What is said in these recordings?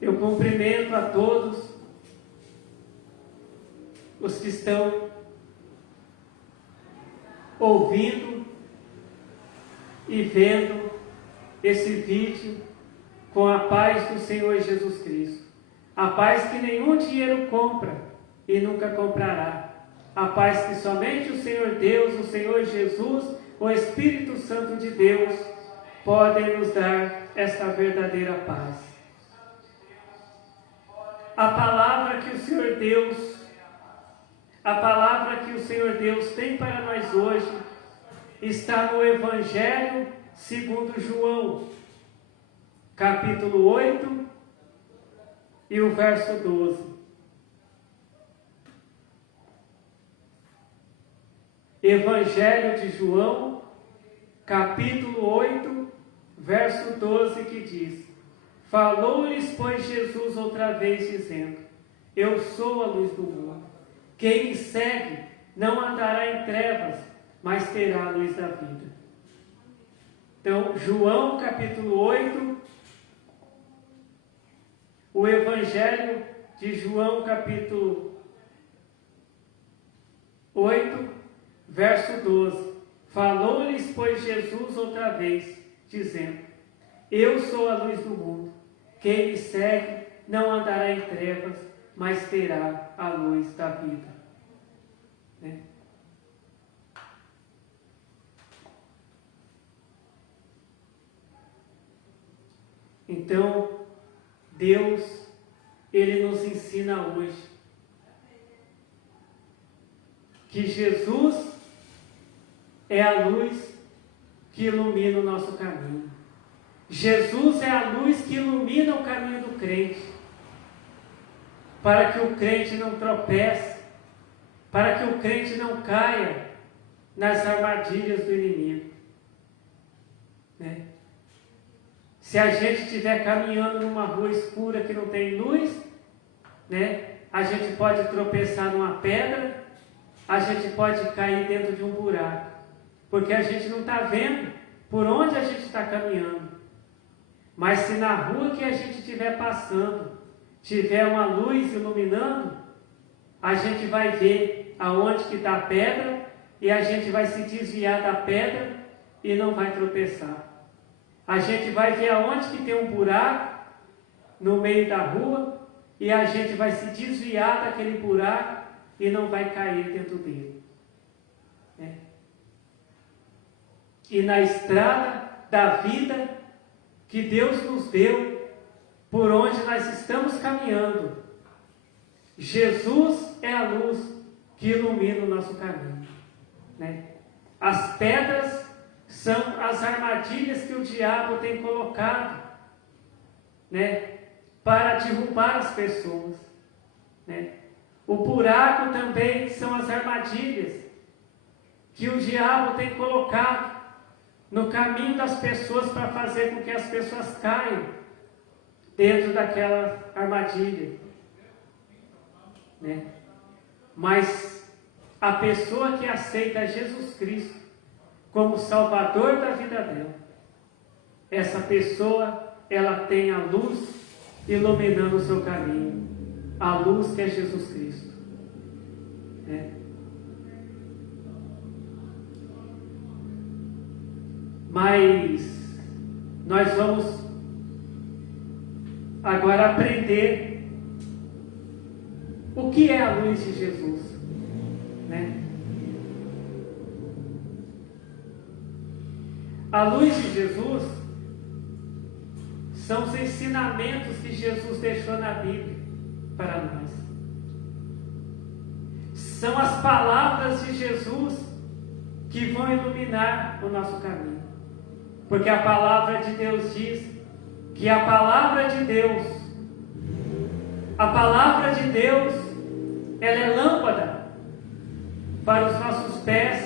Eu cumprimento a todos os que estão ouvindo e vendo esse vídeo com a paz do Senhor Jesus Cristo. A paz que nenhum dinheiro compra e nunca comprará. A paz que somente o Senhor Deus, o Senhor Jesus, o Espírito Santo de Deus podem nos dar esta verdadeira paz. A palavra que o Senhor Deus tem para nós hoje está no Evangelho segundo João, capítulo 8 e o verso 12. Evangelho de João, capítulo 8, verso 12, que diz: Falou-lhes, pois, Jesus outra vez, dizendo: Eu sou a luz do mundo. Quem me segue não andará em trevas, mas terá a luz da vida. Então, João, capítulo 8, o Evangelho de João, capítulo 8, verso 12. Falou-lhes, pois, Jesus outra vez, dizendo: Eu sou a luz do mundo. Quem me segue não andará em trevas, mas terá a luz da vida. Né? Então, Deus, Ele nos ensina hoje que Jesus é a luz que ilumina o nosso caminho. Jesus é a luz que ilumina o caminho do crente, para que o crente não tropece, para que o crente não caia nas armadilhas do inimigo. Né? Se a gente estiver caminhando numa rua escura que não tem luz, né, a gente pode tropeçar numa pedra, a gente pode cair dentro de um buraco, porque a gente não está vendo por onde a gente está caminhando. Mas se na rua que a gente estiver passando, tiver uma luz iluminando, a gente vai ver aonde que está a pedra e a gente vai se desviar da pedra e não vai tropeçar. A gente vai ver aonde que tem um buraco no meio da rua e a gente vai se desviar daquele buraco e não vai cair dentro dele. Né? E na estrada da vida que Deus nos deu, por onde nós estamos caminhando, Jesus é a luz que ilumina o nosso caminho. Né? As pedras são as armadilhas que o diabo tem colocado, né, para derrubar as pessoas. Né? O buraco também são as armadilhas que o diabo tem colocado no caminho das pessoas para fazer com que as pessoas caiam dentro daquela armadilha. Né? Mas a pessoa que aceita Jesus Cristo como Salvador da vida dela, essa pessoa, ela tem a luz iluminando o seu caminho, a luz que é Jesus Cristo. Né? Mas nós vamos agora aprender o que é a luz de Jesus, né? A luz de Jesus são os ensinamentos que Jesus deixou na Bíblia para nós. São as palavras de Jesus que vão iluminar o nosso caminho. Porque a palavra de Deus diz que a palavra de Deus, ela é lâmpada para os nossos pés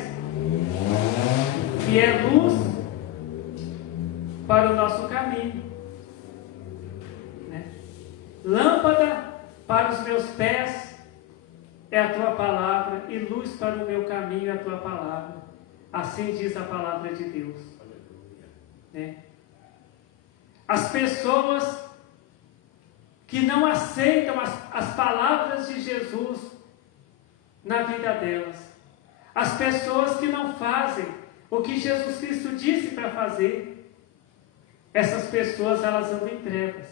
e é luz para o nosso caminho. Né? Lâmpada para os meus pés é a tua palavra e luz para o meu caminho é a tua palavra. Assim diz a palavra de Deus. Né? As pessoas que não aceitam as palavras de Jesus na vida delas. As pessoas que não fazem o que Jesus Cristo disse para fazer. Essas pessoas, elas andam em trevas.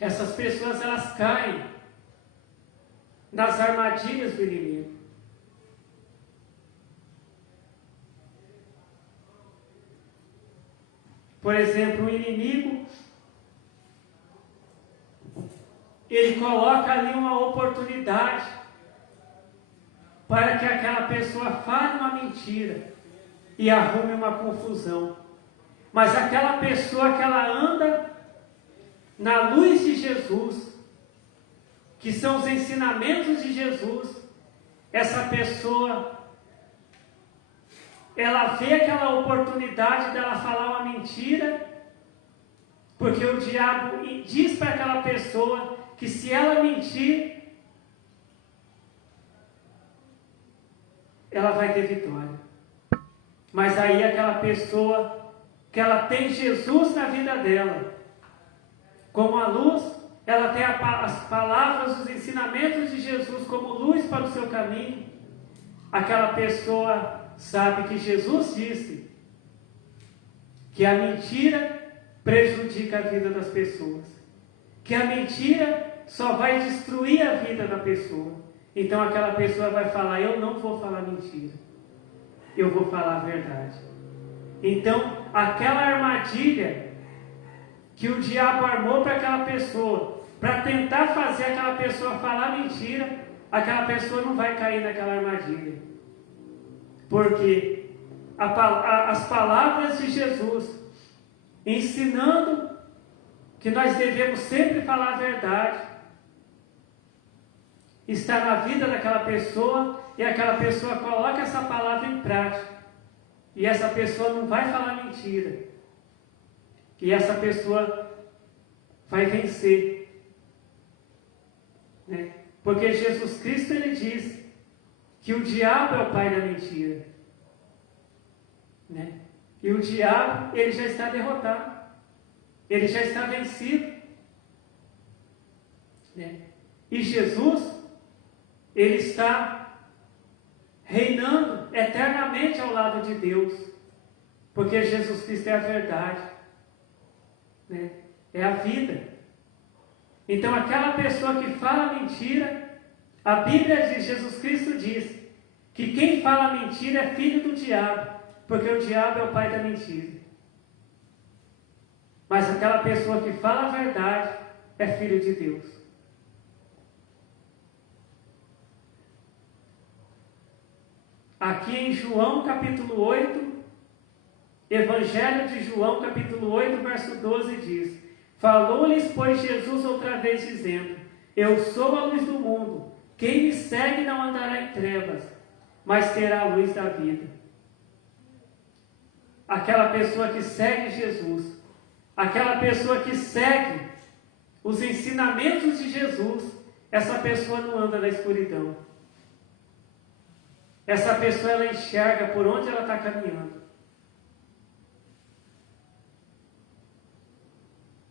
Essas pessoas, elas caem nas armadilhas do inimigo. Por exemplo, o inimigo, ele coloca ali uma oportunidade para que aquela pessoa fale uma mentira e arrume uma confusão. Mas aquela pessoa que ela anda na luz de Jesus, que são os ensinamentos de Jesus, essa pessoa, ela vê aquela oportunidade dela falar uma mentira, porque o diabo diz para aquela pessoa que se ela mentir, ela vai ter vitória. Mas aí aquela pessoa que ela tem Jesus na vida dela, como a luz, ela tem as palavras, os ensinamentos de Jesus como luz para o seu caminho, aquela pessoa sabe que Jesus disse que a mentira prejudica a vida das pessoas, que a mentira só vai destruir a vida da pessoa. Então aquela pessoa vai falar: eu não vou falar mentira, eu vou falar a verdade. Então aquela armadilha que o diabo armou para aquela pessoa, para tentar fazer aquela pessoa falar mentira, aquela pessoa não vai cair naquela armadilha. Porque as palavras de Jesus, ensinando que nós devemos sempre falar a verdade, está na vida daquela pessoa, e aquela pessoa coloca essa palavra em prática. E essa pessoa não vai falar mentira. E essa pessoa vai vencer. Né? Porque Jesus Cristo, ele diz que o diabo é o pai da mentira. Né? E o diabo, ele já está derrotado. Ele já está vencido. Né? E Jesus, ele está reinando eternamente ao lado de Deus. Porque Jesus Cristo é a verdade. Né? É a vida. Então aquela pessoa que fala mentira, a Bíblia diz, Jesus Cristo diz, que quem fala mentira é filho do diabo, porque o diabo é o pai da mentira. Mas aquela pessoa que fala a verdade é filho de Deus. Aqui em João capítulo 8, Evangelho de João capítulo 8, verso 12 diz: falou-lhes, pois, Jesus outra vez, dizendo: eu sou a luz do mundo, quem me segue não andará em trevas, mas terá a luz da vida. Aquela pessoa que segue Jesus, aquela pessoa que segue os ensinamentos de Jesus, essa pessoa não anda na escuridão. Essa pessoa, ela enxerga por onde ela está caminhando.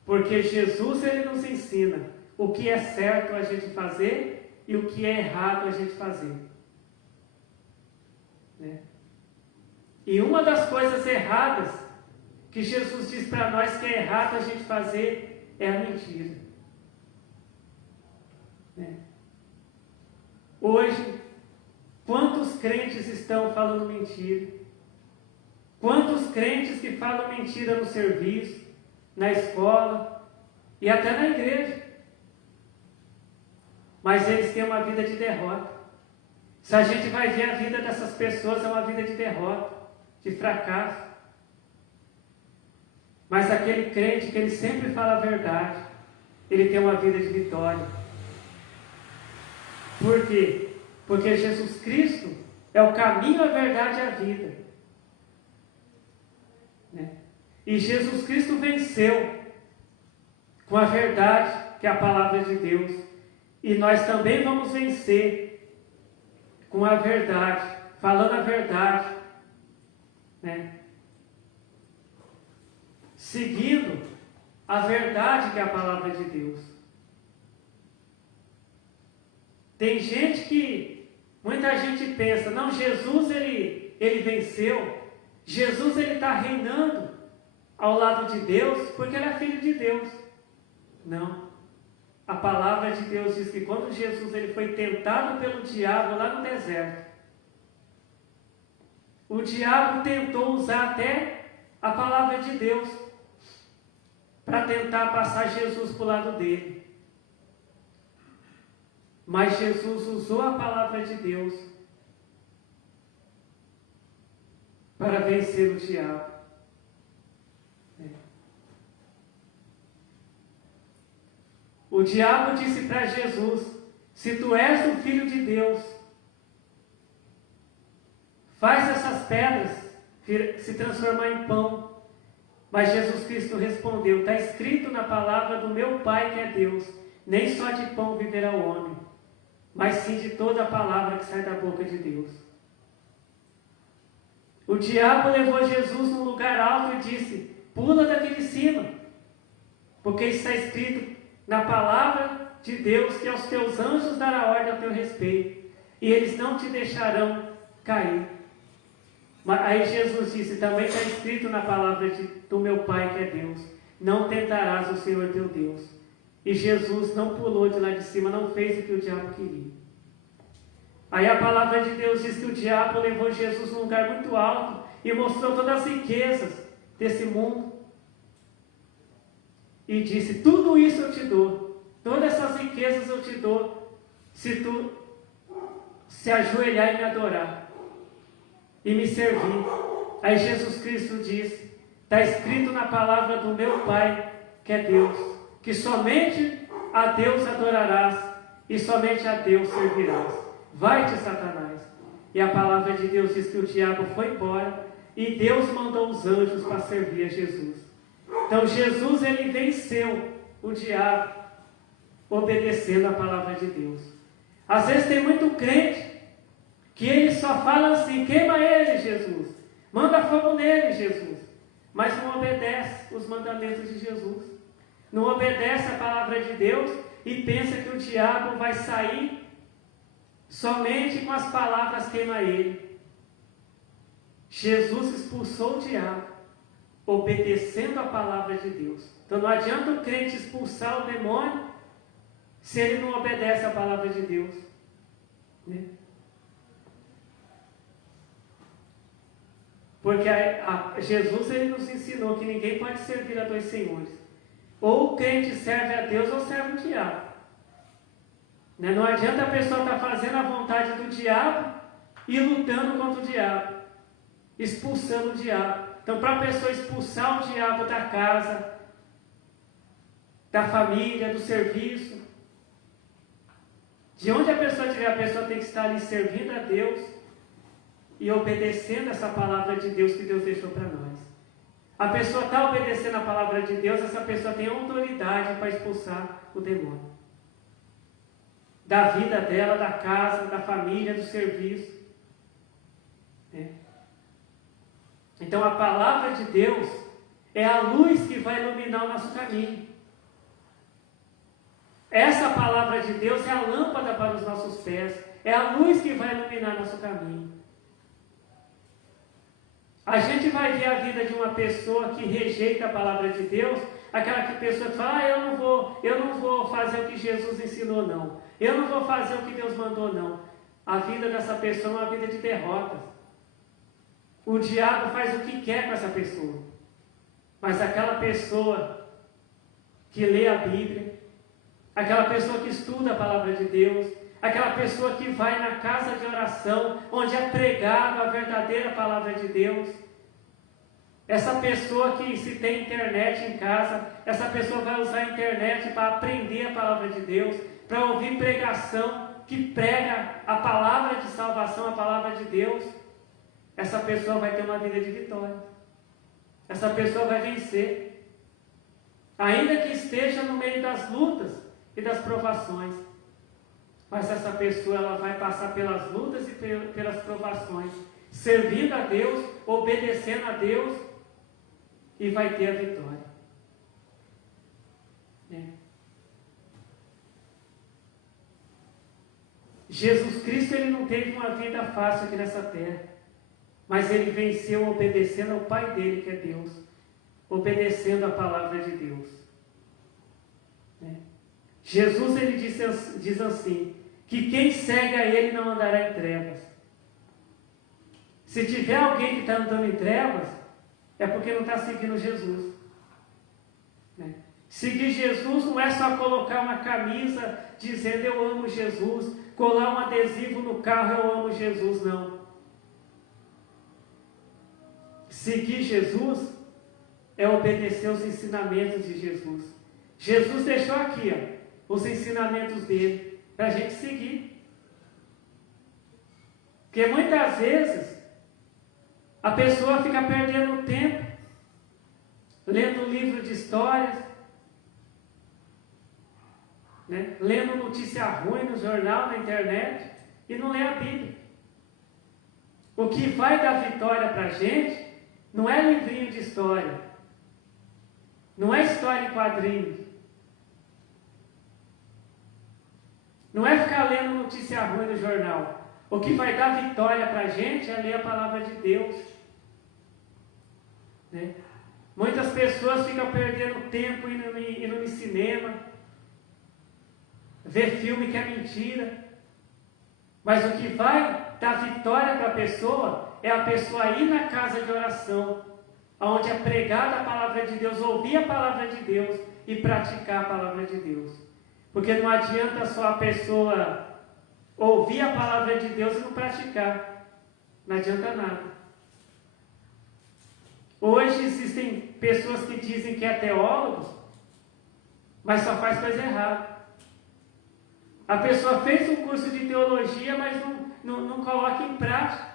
Porque Jesus, ele nos ensina o que é certo a gente fazer e o que é errado a gente fazer. Né? E uma das coisas erradas que Jesus diz para nós que é errado a gente fazer é a mentira. Né? Hoje, quantos crentes estão falando mentira? Quantos crentes que falam mentira no serviço, na escola e até na igreja? Mas eles têm uma vida de derrota. Se a gente vai ver a vida dessas pessoas, é uma vida de derrota, de fracasso. Mas aquele crente que ele sempre fala a verdade, ele tem uma vida de vitória. Por quê? Porque Jesus Cristo é o caminho, a verdade e a vida. Né? E Jesus Cristo venceu com a verdade, que é a palavra de Deus. E nós também vamos vencer com a verdade, falando a verdade, né? Seguindo a verdade que é a palavra de Deus. Tem gente que, muita gente pensa, não, Jesus ele venceu, Jesus ele está reinando ao lado de Deus porque ele é filho de Deus. Não. A palavra de Deus diz que quando Jesus ele foi tentado pelo diabo lá no deserto, o diabo tentou usar até a palavra de Deus para tentar passar Jesus para o lado dele. Mas Jesus usou a palavra de Deus para vencer o diabo. O diabo disse para Jesus, se tu és o Filho de Deus, faz essas pedras se transformar em pão. Mas Jesus Cristo respondeu, está escrito na palavra do meu Pai que é Deus, nem só de pão viverá o homem, mas sim de toda a palavra que sai da boca de Deus. O diabo levou Jesus num lugar alto e disse, pula daqui de cima, porque está escrito na palavra de Deus que aos teus anjos dará ordem ao teu respeito, e eles não te deixarão cair. Mas aí Jesus disse, também está escrito na palavra do meu Pai que é Deus, não tentarás o Senhor teu Deus. E Jesus não pulou de lá de cima, não fez o que o diabo queria. Aí a palavra de Deus diz que o diabo levou Jesus num lugar muito alto e mostrou todas as riquezas desse mundo. E disse, tudo isso eu te dou, todas essas riquezas eu te dou, se tu se ajoelhar e me adorar e me servir. Aí Jesus Cristo diz, está escrito na palavra do meu Pai que é Deus, que somente a Deus adorarás e somente a Deus servirás. Vai-te, Satanás. E a palavra de Deus diz que o diabo foi embora e Deus mandou os anjos para servir a Jesus. Então Jesus ele venceu o diabo obedecendo a palavra de Deus. Às vezes tem muito crente que ele só fala assim, queima ele, Jesus, manda fogo nele, Jesus, mas não obedece os mandamentos de Jesus, não obedece a palavra de Deus e pensa que o diabo vai sair somente com as palavras queima ele. Jesus expulsou o diabo obedecendo a palavra de Deus. Então não adianta o crente expulsar o demônio se ele não obedece a palavra de Deus, né? Porque Jesus ele nos ensinou que ninguém pode servir a dois senhores. Ou o crente serve a Deus ou serve o diabo. Né? Não adianta a pessoa estar fazendo a vontade do diabo e lutando contra o diabo, expulsando o diabo. Então, para a pessoa expulsar o diabo da casa, da família, do serviço, de onde a pessoa estiver, a pessoa tem que estar ali servindo a Deus e obedecendo essa palavra de Deus que Deus deixou para nós. A pessoa está obedecendo a palavra de Deus, essa pessoa tem autoridade para expulsar o demônio. Da vida dela, da casa, da família, do serviço. Então a palavra de Deus é a luz que vai iluminar o nosso caminho. Essa palavra de Deus é a lâmpada para os nossos pés, é a luz que vai iluminar nosso caminho. A gente vai ver a vida de uma pessoa que rejeita a palavra de Deus, aquela pessoa que fala, eu não vou fazer o que Jesus ensinou, não. Eu não vou fazer o que Deus mandou, não. A vida dessa pessoa é uma vida de derrotas. O diabo faz o que quer com essa pessoa. Mas aquela pessoa que lê a Bíblia, aquela pessoa que estuda a palavra de Deus, aquela pessoa que vai na casa de oração, onde é pregada a verdadeira palavra de Deus, essa pessoa que se tem internet em casa, essa pessoa vai usar a internet para aprender a palavra de Deus, para ouvir pregação que prega a palavra de salvação, a palavra de Deus. Essa pessoa vai ter uma vida de vitória. Essa pessoa vai vencer. Ainda que esteja no meio das lutas e das provações. Mas essa pessoa ela vai passar pelas lutas e pelas provações, servindo a Deus, obedecendo a Deus, e vai ter a vitória. Jesus Cristo, ele não teve uma vida fácil aqui nessa terra, mas ele venceu obedecendo ao Pai dele, que é Deus, obedecendo a palavra de Deus. Jesus, ele diz assim, que quem segue a ele não andará em trevas. Se tiver alguém que está andando em trevas, é porque não está seguindo Jesus. Seguir Jesus não é só colocar uma camisa dizendo eu amo Jesus, colar um adesivo no carro, eu amo Jesus, não. Seguir Jesus é obedecer os ensinamentos de Jesus. Jesus deixou aqui, os ensinamentos dele, para a gente seguir. Porque muitas vezes, a pessoa fica perdendo tempo, lendo livro de histórias, lendo notícia ruim no jornal, na internet, e não lê a Bíblia. O que vai dar vitória para a gente não é livrinho de história, não é história em quadrinhos, não é ficar lendo notícia ruim no jornal. O que vai dar vitória para a gente é ler a palavra de Deus. Muitas pessoas ficam perdendo tempo indo no cinema, ver filme que é mentira. Mas o que vai dar vitória para a pessoa é a pessoa ir na casa de oração, onde é pregada a palavra de Deus, ouvir a palavra de Deus e praticar a palavra de Deus. Porque não adianta só a pessoa ouvir a palavra de Deus e não praticar. Não adianta nada. Hoje existem pessoas que dizem que é teólogos, mas só faz coisa errada. A pessoa fez um curso de teologia, mas não coloca em prática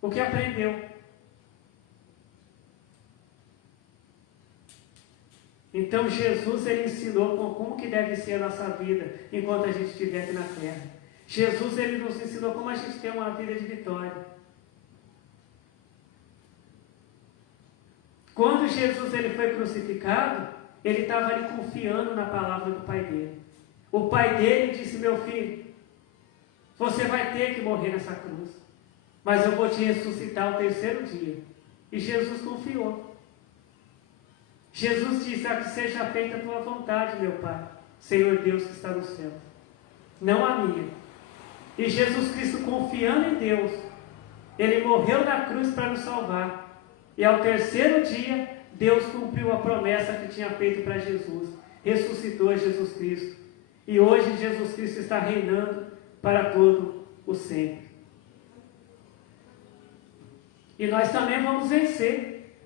o que aprendeu. Então Jesus, ele ensinou como que deve ser a nossa vida enquanto a gente estiver aqui na terra. Jesus, ele nos ensinou como a gente tem uma vida de vitória. Quando Jesus, ele foi crucificado, ele estava ali confiando na palavra do Pai dele. O Pai dele disse, meu filho, você vai ter que morrer nessa cruz, mas eu vou te ressuscitar ao terceiro dia. E Jesus confiou. Jesus disse, que seja feita a tua vontade, meu Pai, Senhor Deus que está no céu, não a minha. E Jesus Cristo, confiando em Deus, ele morreu na cruz para nos salvar. E ao terceiro dia, Deus cumpriu a promessa que tinha feito para Jesus. Ressuscitou Jesus Cristo. E hoje Jesus Cristo está reinando para todo o sempre. E nós também vamos vencer.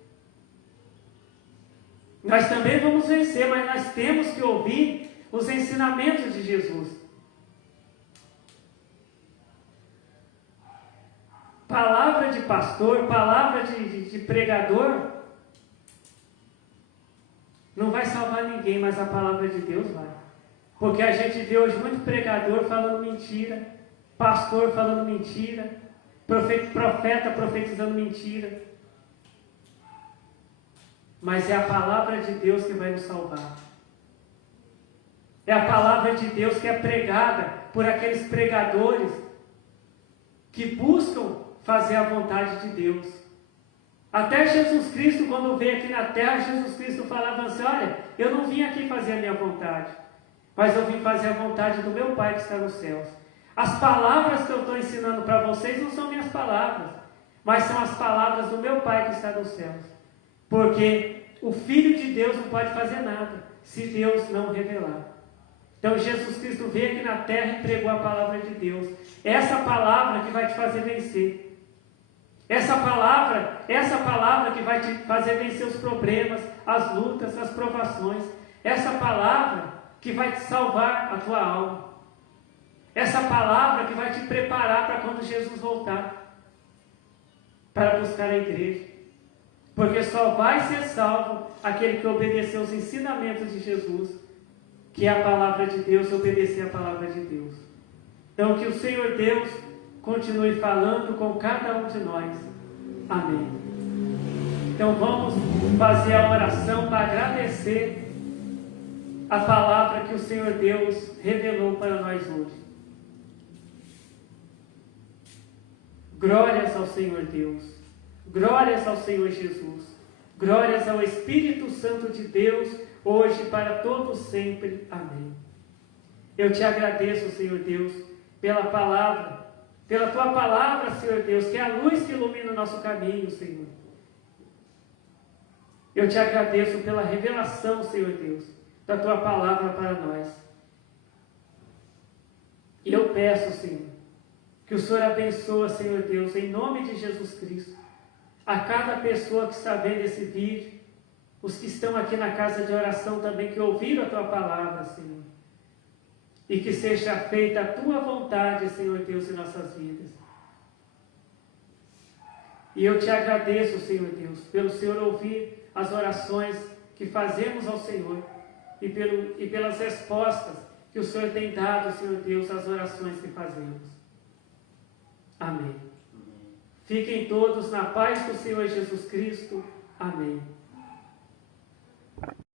Nós também vamos vencer, mas nós temos que ouvir os ensinamentos de Jesus. Palavra de pastor, palavra de pregador, não vai salvar ninguém, mas a palavra de Deus vai. Porque a gente vê hoje muito pregador falando mentira, pastor falando mentira, profeta profetizando mentira. Mas é a palavra de Deus que vai nos salvar. É a palavra de Deus que é pregada por aqueles pregadores que buscam fazer a vontade de Deus. Até Jesus Cristo, quando veio aqui na terra, Jesus Cristo falava assim, olha, eu não vim aqui fazer a minha vontade, mas eu vim fazer a vontade do meu Pai que está nos céus. As palavras que eu estou ensinando para vocês não são minhas palavras, mas são as palavras do meu Pai que está nos céus. Porque o Filho de Deus não pode fazer nada, se Deus não revelar. Então Jesus Cristo veio aqui na terra e pregou a palavra de Deus. Essa palavra que vai te fazer vencer. Essa palavra que vai te fazer vencer os problemas, as lutas, as provações. Essa palavra que vai te salvar a tua alma. Essa palavra que vai te preparar para quando Jesus voltar, para buscar a igreja. Porque só vai ser salvo aquele que obedeceu os ensinamentos de Jesus, que é a palavra de Deus, obedecer a palavra de Deus. Então que o Senhor Deus continue falando com cada um de nós. Amém. Então vamos fazer a oração para agradecer a palavra que o Senhor Deus revelou para nós hoje. Glórias ao Senhor Deus, glórias ao Senhor Jesus, glórias ao Espírito Santo de Deus, hoje e para todos sempre. Amém. Eu te agradeço, Senhor Deus, pela palavra, pela tua palavra, Senhor Deus, que é a luz que ilumina o nosso caminho, Senhor. Eu te agradeço pela revelação, Senhor Deus, da tua palavra para nós. E eu peço, Senhor, que o Senhor abençoe, Senhor Deus, em nome de Jesus Cristo, a cada pessoa que está vendo esse vídeo, os que estão aqui na casa de oração também, que ouviram a tua palavra, Senhor. E que seja feita a tua vontade, Senhor Deus, em nossas vidas. E eu te agradeço, Senhor Deus, pelo Senhor ouvir as orações que fazemos ao Senhor e pelas respostas que o Senhor tem dado, Senhor Deus, às orações que fazemos. Amém. Fiquem todos na paz do Senhor Jesus Cristo. Amém.